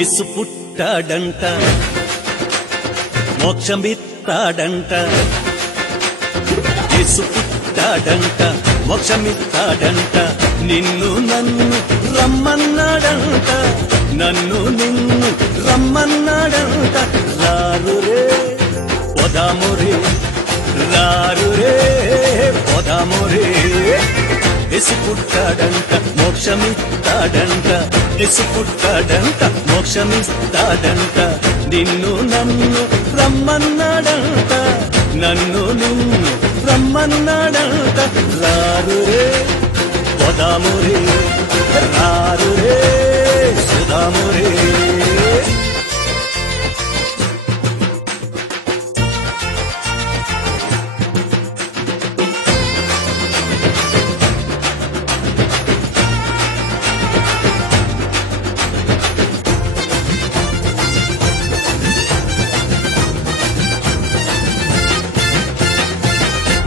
యేసు పుట్టాడంట, మోక్షమిస్తాడంట. యేసు పుట్టాడంట, మోక్షమిస్తాడంట. నిన్ను నన్ను రమ్మన్నాడంట, నన్ను నిన్ను రమ్మన్నాడంట. రారురే పోదామురే, రారురే పోదామురే. యేసు పుట్టాడంట, మోక్షమిస్తాడంట. యేసు పుట్టాడంట, మోక్షమిస్తాడంట. నిన్ను నన్ను రమ్మన్నాడంట, నన్ను నిన్ను రమ్మన్నాడంట. రారురే పోదామురే, రారురే సుదామురే.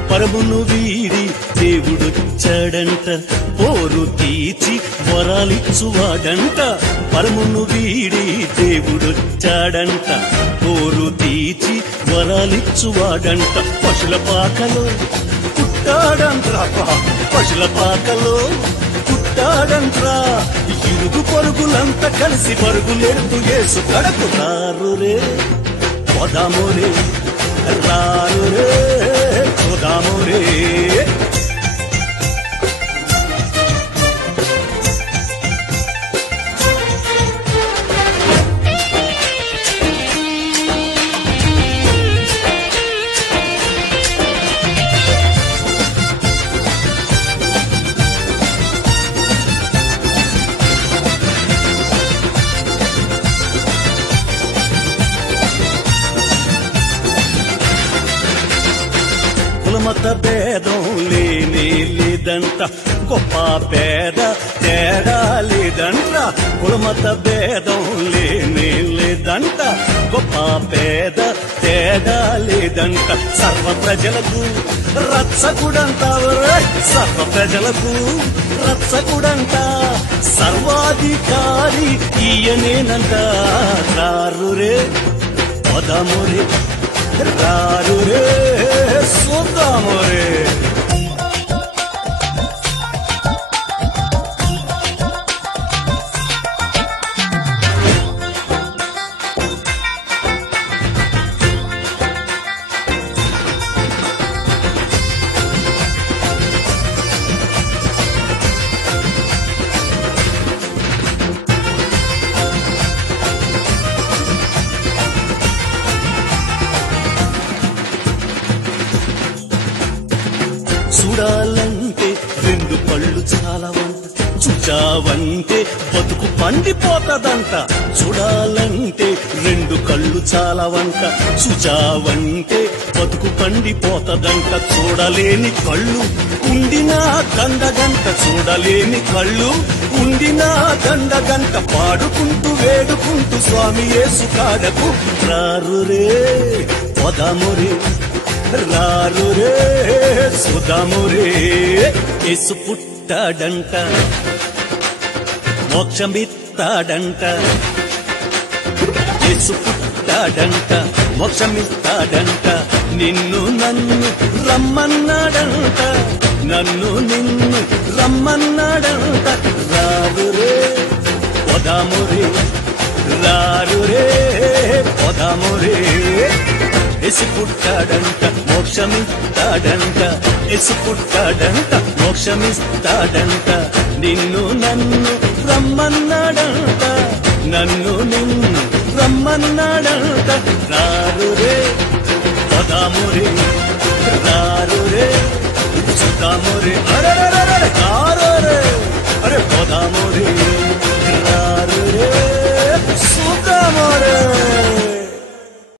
పరమును వీడి దేవుడొచ్చాడంట, పోరు తీర్చి వరాలిచ్చువాడంట. పరమును వీడి దేవుడొచ్చాడంట, పోరు తీర్చి వరాలిచ్చువాడంట. పశుల పాకలో పుట్టాడంట్రా, పశుల పాకలో పుట్టాడంట్రా. ఇరుగు పరుగులంతా కలిసి పరుగులెడుతూ యేసు కడకు. రారురే పోదామురే, రారురే పోదామురే. కులమత భేదం లేనే లేదంట, గొప్ప పేద తేడా లేదంట. కులమత భేదం లేనే లేదంట, గొప్ప పేద తేడా లేదంట. సర్వ ప్రజలకు రక్షకుడంట, సర్వ ప్రజలకు రక్షకుడంట. సర్వాధికారి ఈయనేనంట. రారురే పోదామురే, రారురే సుదామురే. చూడాలంటే రెండు కళ్ళు చాలవంట, చూచావంటే బతుకు పండిపోతదంట. చూడాలంటే రెండు కళ్ళు చాలవంట, చూచావంటే బతుకు పండిపోతదంట. చూడలేని కళ్ళు ఉండినా దండగంట, చూడలేని కళ్ళు ఉండినా దండగంట. పాడుకుంటూ వేడుకుంటూ స్వామి యేసు కాడకు. రారురే పోదామురే, రారురే సుదామురే. యేసు పుట్టాడంట, మోక్షమిస్తాడంట. యేసు పుట్టాడంట, మోక్షమిస్తాడంట. నిన్ను నన్ను రమ్మన్నాడంట, నన్ను నిన్ను రమ్మన్నాడంట. రారురే పోదామురే, రారురే పోదామురే. యేసు పుట్టాడంట, మోక్షమిస్తాడంట. యేసు పుట్టాడంట, మోక్షమిస్తాడంట. నిన్ను నన్ను రమ్మన్నాడంట, నన్ను నిన్ను రమ్మన్నాడంట. రారురే పోదామురే, రారురే సుదామురే.